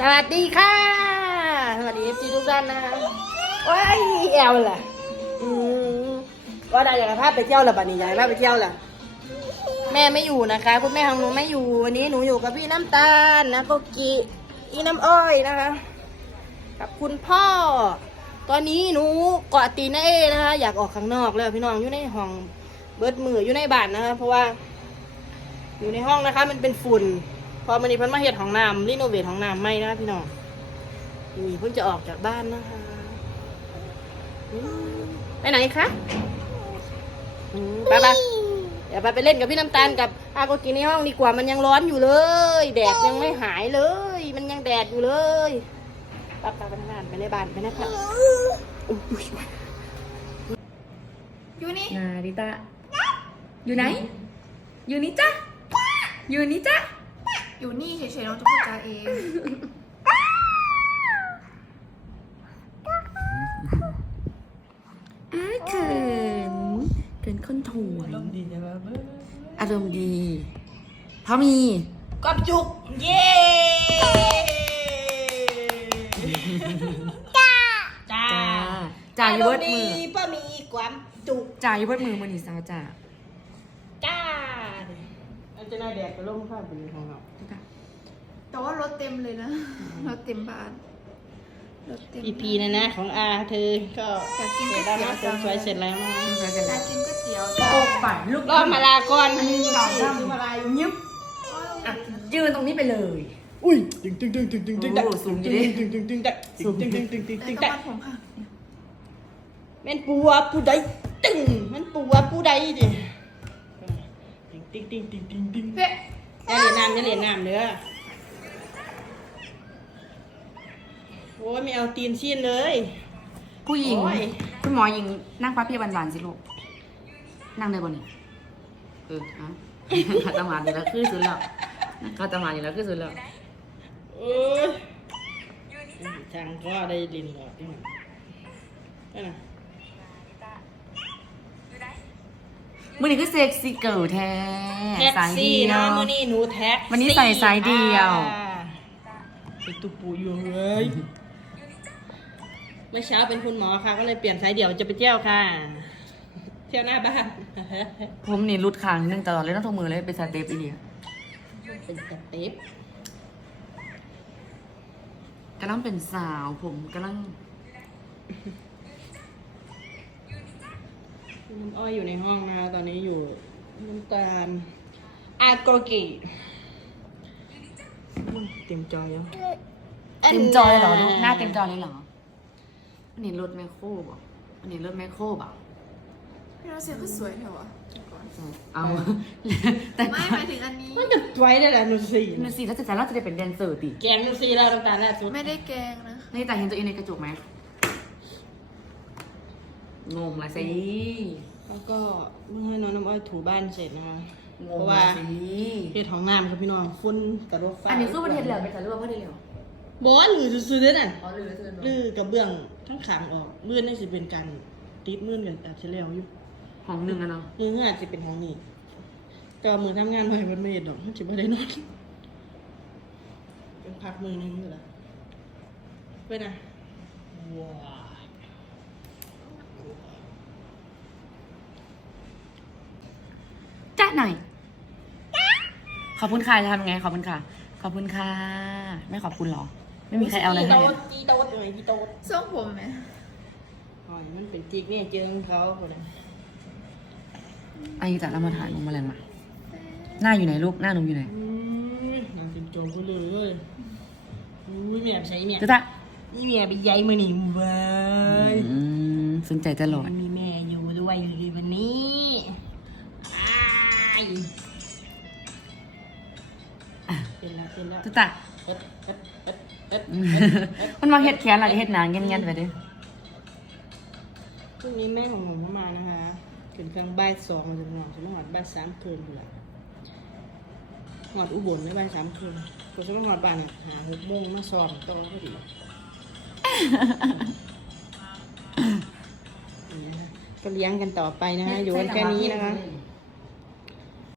สวัสดีค่ะ สวัสดีเอฟซีทุกท่านนะคะว้ายแอลล่ะ อืมก็ได้อยากจะพาไปเที่ยวละบัดนี้อยากจะพาไปเที่ยวละแม่ไม่อยู่นะคะ คุณแม่ของหนูไม่อยู่วันนี้หนูอยู่กับพี่น้ำตาลนะโกกิอีน้ำอ้อยนะคะ กับคุณพ่อ ตอนนี้หนูเกาะตีนเอนะคะ อยากออกข้างนอกแล้วพี่น้องอยู่ในห้องเบิดมืออยู่ในบ้านนะคะ เพราะว่า อยู่ในห้องนะคะ มันเป็นฝุ่น พอมันนี้เพิ่นมาเฮ็ดห้องน้ำรีโนเวทห้องน้ำใหม่นะคะพี่น้องนี่เพิ่งจะออกจากบ้านนะคะอืมไปไหนคะอืมไปไปเดี๋ยวไปไปเล่นกับพี่น้ำตาลกับอาโกกินในห้องดีกว่ามันยังร้อนอยู่เลย แดดยังไม่หายเลย มันยังแดดอยู่เลยไปไปไปทำงานไปในบ้านไปนะคะอุ๊ยอยู่นี่นาริตะอยู่ไหน อยู่นี่จ้ะอยู่นี่จ้ะ อยู่นี่เฉยๆน้องจะพูดจาเองอ้าเขินเขินคนถวยดีจังเลยอารมณ์ดีเพราะมีกอบจุก เย้จ้าจ่าจ่าอยู่เบิดมือ ป้ามีความจุกจ่าอยู่เบิดมือมือนี่สาวจ่าจ้า อันจะน่าแดดไปร่มข้าวไปอยู่ของเราแต่ว่ารถเต็มเลยนะ รถเต็มบ้าน รถเต็มพีพีนะนะของอาเธอ ก็อยากกินเสก๋ร็วจยแล้วเตี๋ยวนะสวยเสร็จแล้วนะอยากกินก๋วยเตี๋ยวโอ้ปั่นลูกรอบมาลาก่อนอันนี้สองสามซื้อมาลาอยู่ยิบอะยืนตรงนี้ไปเลย อุ้ยตึงตึงตึงตึงตึงตึงโอ้สูงอยู่ดิ ตึงตึงตึงตึงตึงตึงตึงตึงตึงตึงแต่ตึงก็มัดผมค่ะแม่นปัวผู้ใดตึงมันปัวผู้ใดดิ ตึงตึงตึงตึงตึงเป๊ะอย่าเหรียญน้ำอย่าเหรียญน้ำเด้อโอ้ยไม่เอาตีนชี้นเลย ผู้หญิง โอ้ย คุณหมอหญิงนั่งพับเพียบหวานๆสิลูก นั่งได้บ่นี่เออฮะข้าตำงานอยู่แล้วคือสุดแล้วข้าตำงานอยู่แล้วคือสุดแล้วเอ้ยช่างก็ได้ลินหรอกที่นะ มื่อนี้คือเซ็กซี่เกิร์ลแท้แท็กสายซี่เดียเนาะว มื้อนี้หนูแท็กวันนี้ใส่สายเดี่ยว อ่าเป็นตุปูอยู่เว้ยเมื่อเช้าเป็นคุณหมอค่ะ ก็เลยเปลี่ยนสายเดี่ยวจะไปเที่ยวค่ะ เที่ยวหน้าบ้าน ผมนี่รุดคางนึงตลอดเลยต้องทงมือเลยเป็นสเต็ปอีเดียเป็นสเต็ปกำลังเป็นสาวผมกำลัง น้ำอ้อยอยู่ในห้องนะคะตอนนี้อยู่น้ำตาลอาโกกิอุ้ยเต็มจอยแล้วเต็มจอยเหรอลูกหน้าเต็มจอยเลยเหรออันนี้รถแมคโครบ่อันนี้รถแมคโครบ่พี่น้องเสียงก็สวยเถอะวะเอาแต่ไม่หมายถึงอันนี้มันจะไว้ได้แหละหนูสี่นูสิถ้าจะใจเราจะได้เป็นแดนเซอร์ติแกงหนูสี่แล้วน้ำตาลล่าสุดไม่ได้แกล้งนะนี่แต่เห็นตัวเองในกระจกไหม งงละสิแล้วก็เมื่อให้น้องน้ำอ้อยถูบ้านเสร็จนะคะงเพงราะละว่าสิเฮ็ดของน้ำครับพี่น้องฟุ้นกับรถไฟอันนี้คือประเทศเหลือไปค่ะหรือว่าประเทศเหลือบอสหรือซื้อๆเด้อน่ะอ๋อเหลือเธอลือกระเบื้องทั้งขางออกลื่นได้สิเป็นการติดมื่นกันอาจจะแล้วอยู่ของหนึ่งอะเนาะมืออาจจะเป็นของนี่ก็มือทำงานไปมันไม่เห็นดอกมันจะไม่ได้นอนเป็นพักมือนึงอยู่ละเพื่อนอะว้า จ้า หน่อย ขอบคุณค่ะจะทำไง ขอบคุณค่ะ ขอบคุณค่ะ ไม่ขอบคุณเหรอ ไม่มีใครเอาอะไรให้จีเลโต๊ยดจีโต๊ดเลยจีโต๊ดทรงผมไหมอ๋อมันเป็นจิกเนี่ยเจอเขาคนนึงไอ้จัดเรามาถ่ายลงมาแรงมาหน้าอยู่ไหนลูก หน้าหนุ่มอยู่ไหนอุ้ยนางเป็นโจมไปเลยอุ้ยเมียใช้เมียจ้าจ้านี่เมียไปย้ายมือหนีเว้ยอืมสนใจตลอดมันมีแม่อยู่ด้วยเลยวันนี้อ้าย เป็นแล้วเป็นแล้วจ้าจ้าเอ็ดเอ็ดเอ็ดเอ็ดมันมาเฮ็ดแขนอะไรเฮ็ดหนางเงี้ยนๆไปเด้อพรุ่งนี้แม่ของหนูเข้ามานะคะถึงกลางบ่ายสองมันจะหอดจะมาหอดบ่ายสามคืนอยู่ละหอดอุบลไม่บ่ายสามคืนกูจะมาหอดบ้านเนี่ยหาหกโมงมาซ้อมต้องพอดีอย่างนี้นะก็เลี้ยงกันต่อไปนะคะอยู่กันแค่นี้นะคะเ